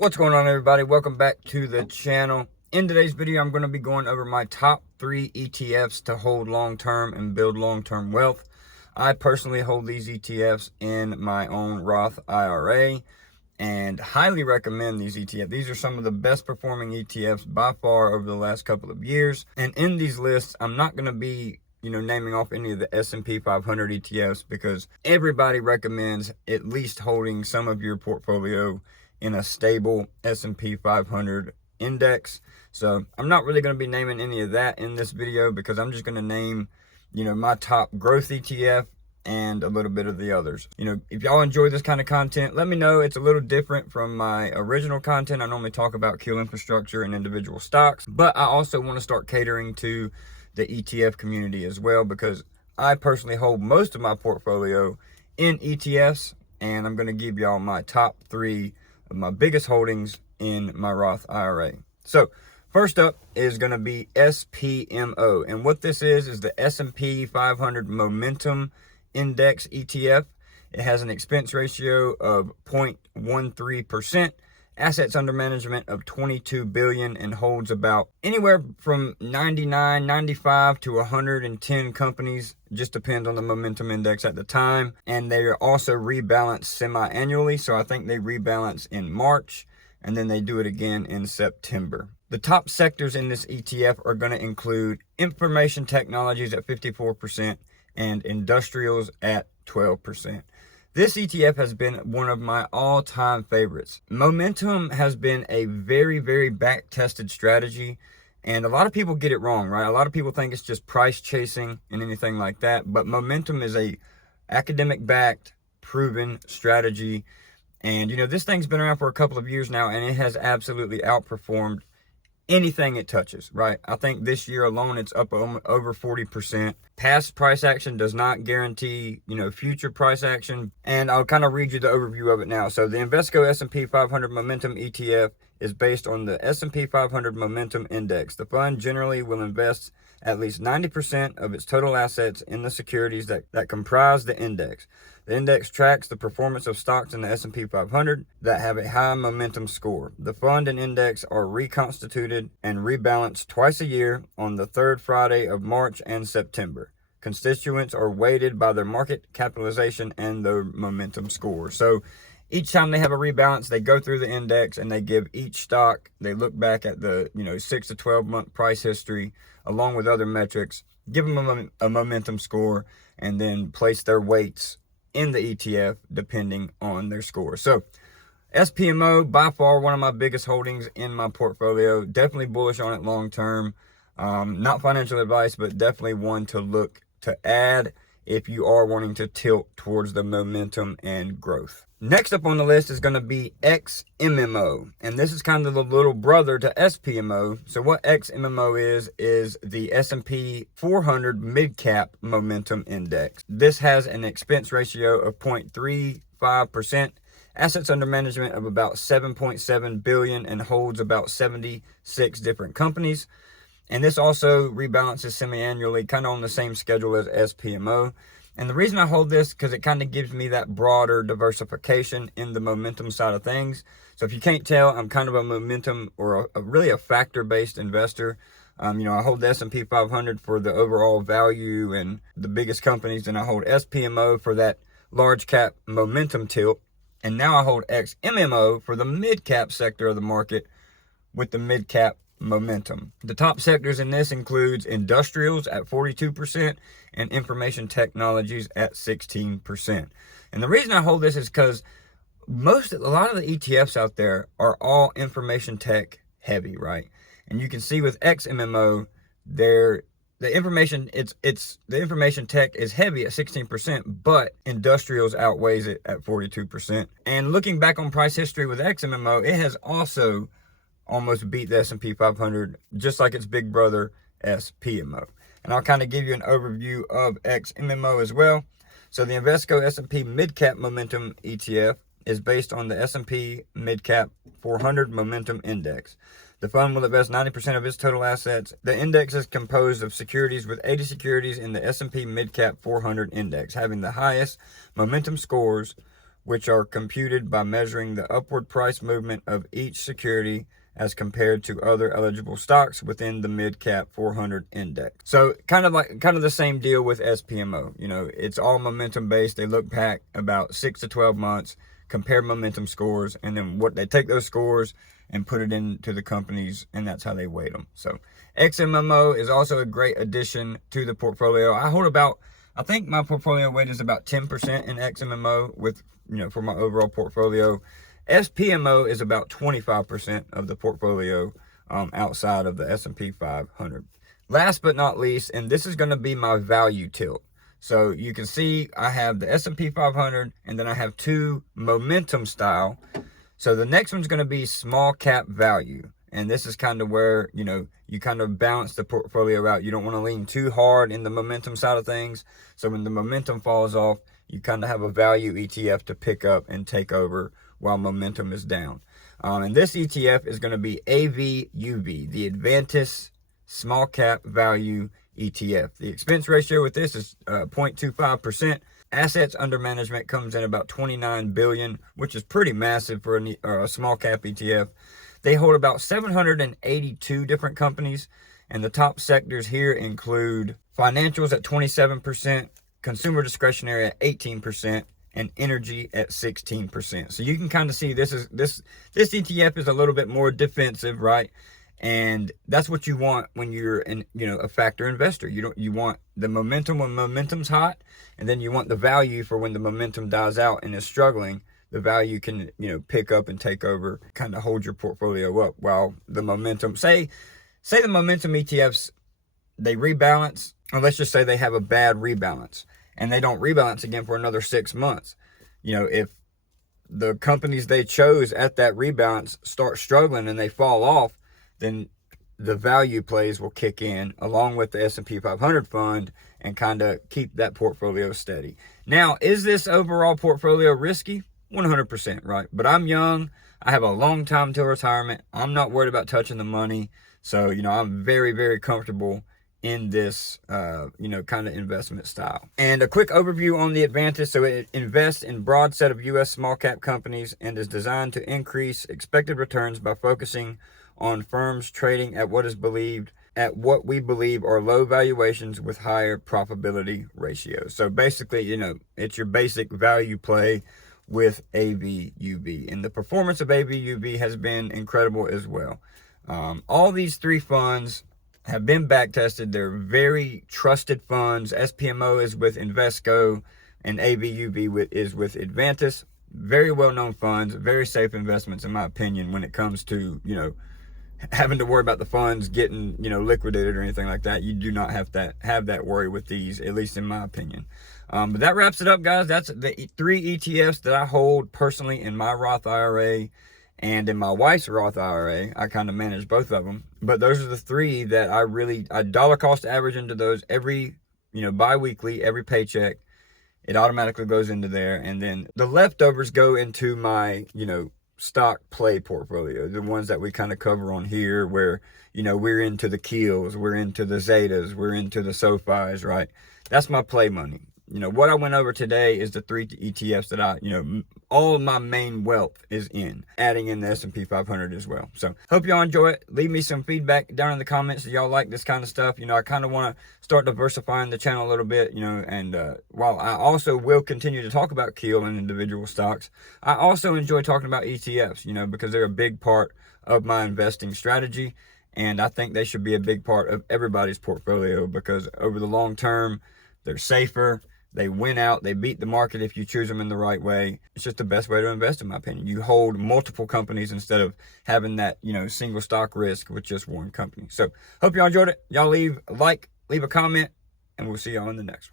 What's going on, everybody? Welcome back to the channel. In today's video, I'm going to be going over my top 3 ETFs to hold long-term and build long-term wealth. I personally hold these ETFs in my own Roth IRA and highly recommend these ETFs. These are some of the best performing ETFs by far over the last couple of years. And in these lists, I'm not going to be naming off any of the S&P 500 ETFs because everybody recommends at least holding some of your portfolio in a stable S&P 500 index. So I'm not really going to be naming any of that in this video because I'm just going to name, my top growth ETF and a little bit of the others. If y'all enjoy this kind of content, let me know. It's a little different from my original content. I normally talk about Q infrastructure and individual stocks, but I also want to start catering to the ETF community as well because I personally hold most of my portfolio in ETFs, and I'm going to give y'all my top 3 of my biggest holdings in my Roth IRA. So first up is going to be SPMO, and what this is the S&P 500 Momentum Index ETF. It has an expense ratio of 0.13%, assets under management of 22 billion, and holds about anywhere from 99, 95 to 110 companies. Just depends on the momentum index at the time. And they are also rebalanced semi-annually. So I think they rebalance in March and then they do it again in September. The top sectors in this ETF are going to include information technologies at 54% and industrials at 12%. This ETF has been one of my all-time favorites. Momentum has been a very, very back-tested strategy, and a lot of people get it wrong, right? A lot of people think it's just price chasing and anything like that, but momentum is a academic-backed, proven strategy. And, this thing's been around for a couple of years now, and it has absolutely outperformed anything it touches, right? I think this year alone, it's up over 40%. Past price action does not guarantee, future price action. And I'll kind of read you the overview of it now. So the Invesco S&P 500 Momentum ETF is based on the S&P 500 Momentum Index. The fund generally will invest at least 90% of its total assets in the securities that comprise the index. The index tracks the performance of stocks in the S&P 500 that have a high momentum score. The fund and index are reconstituted and rebalanced twice a year on the third Friday of March and September. Constituents are weighted by their market capitalization and their momentum score. So each time they have a rebalance, they go through the index and they give each stock, they look back at the 6 to 12 month price history along with other metrics, give them a momentum score, and then place their weights in the ETF depending on their score. So SPMO, by far one of my biggest holdings in my portfolio. Definitely bullish on it long term. Not financial advice, but definitely one to look to add if you are wanting to tilt towards the momentum and growth. Next up on the list is going to be XMMO, and this is kind of the little brother to SPMO. So what XMMO is the S&P 400 Mid-Cap Momentum Index. This has an expense ratio of 0.35%, assets under management of about 7.7 billion, and holds about 76 different companies. And this also rebalances semi-annually, kind of on the same schedule as SPMO. And the reason I hold this, because it kind of gives me that broader diversification in the momentum side of things. So if you can't tell, I'm kind of a momentum or really a factor-based investor. I hold the S&P 500 for the overall value and the biggest companies, and I hold SPMO for that large cap momentum tilt. And now I hold XMMO for the mid-cap sector of the market with the mid-cap momentum. The top sectors in this includes industrials at 42% and information technologies at 16%. And the reason I hold this is because a lot of the ETFs out there are all information tech heavy, right? And you can see with XMMO, the information tech is heavy at 16%, but industrials outweighs it at 42%. And looking back on price history with XMMO, it has also almost beat the S&P 500, just like its big brother, SPMO. And I'll kind of give you an overview of XMMO as well. So the Invesco S&P Mid-Cap Momentum ETF is based on the S&P Mid-Cap 400 Momentum Index. The fund will invest 90% of its total assets. The index is composed of securities with 80 securities in the S&P Mid-Cap 400 Index, having the highest momentum scores which are computed by measuring the upward price movement of each security as compared to other eligible stocks within the mid-cap 400 index. So kind of the same deal with SPMO. You know, it's all momentum based. They look back about 6 to 12 months, compare momentum scores, and then what they take those scores and put it into the companies, and that's how they weight them. So XMMO is also a great addition to the portfolio. I think my portfolio weight is about 10% in XMMO with, you know, for my overall portfolio. SPMO is about 25% of the portfolio outside of the S&P 500. Last but not least, and this is going to be my value tilt. So you can see I have the S&P 500 and then I have two momentum style. So the next one's going to be small cap value. And this is kind of where, you know, you kind of balance the portfolio out. You don't want to lean too hard in the momentum side of things. So when the momentum falls off, you kind of have a value ETF to pick up and take over while momentum is down. And this ETF is going to be AVUV, the Advantis Small Cap Value ETF. The expense ratio with this is 0.25%. Assets under management comes in about 29 billion, which is pretty massive for a small cap ETF. They hold about 782 different companies, and the top sectors here include financials at 27%, consumer discretionary at 18%, and energy at 16%. So you can kind of see this ETF is a little bit more defensive, right? And that's what you want when you're a factor investor. You want the momentum when momentum's hot, and then you want the value for when the momentum dies out and is struggling. The value can, pick up and take over, kind of hold your portfolio up while the momentum, say the momentum ETFs, they rebalance, or let's just say they have a bad rebalance and they don't rebalance again for another 6 months. If the companies they chose at that rebalance start struggling and they fall off, then the value plays will kick in along with the S&P 500 fund and kind of keep that portfolio steady. Now, is this overall portfolio risky? 100%, right? But I'm young. I have a long time till retirement. I'm not worried about touching the money. So, I'm very, very comfortable in this, kind of investment style. And a quick overview on the Advantis. So it invests in broad set of U.S. small cap companies and is designed to increase expected returns by focusing on firms trading at what we believe are low valuations with higher profitability ratios. So basically, it's your basic value play with AVUV, and the performance of AVUV has been incredible as well. All these three funds have been back tested. They're very trusted funds. SPMO is with Invesco and AVUV is with Advantis. Very well-known funds, very safe investments in my opinion when it comes to, having to worry about the funds getting, liquidated or anything like that. You do not have that worry with these, at least in my opinion. But that wraps it up, guys. That's the 3 ETFs that I hold personally in my Roth IRA and in my wife's Roth IRA. I kind of manage both of them. But those are the 3 that I dollar cost average into those every, bi-weekly, every paycheck. It automatically goes into there. And then the leftovers go into my, stock play portfolio, the ones that we kind of cover on here where, we're into the Keels, we're into the Zetas, we're into the SoFis, right? That's my play money. What I went over today is the 3 ETFs that all of my main wealth is in, adding in the S&P 500 as well. So hope y'all enjoy it. Leave me some feedback down in the comments if y'all like this kind of stuff. I kind of want to start diversifying the channel a little bit, and while I also will continue to talk about Keel and individual stocks, I also enjoy talking about ETFs, because they're a big part of my investing strategy. And I think they should be a big part of everybody's portfolio because over the long term, they're safer. They win out. They beat the market if you choose them in the right way. It's just the best way to invest, in my opinion. You hold multiple companies instead of having that, single stock risk with just one company. So hope y'all enjoyed it. Y'all leave a comment, and we'll see y'all in the next one.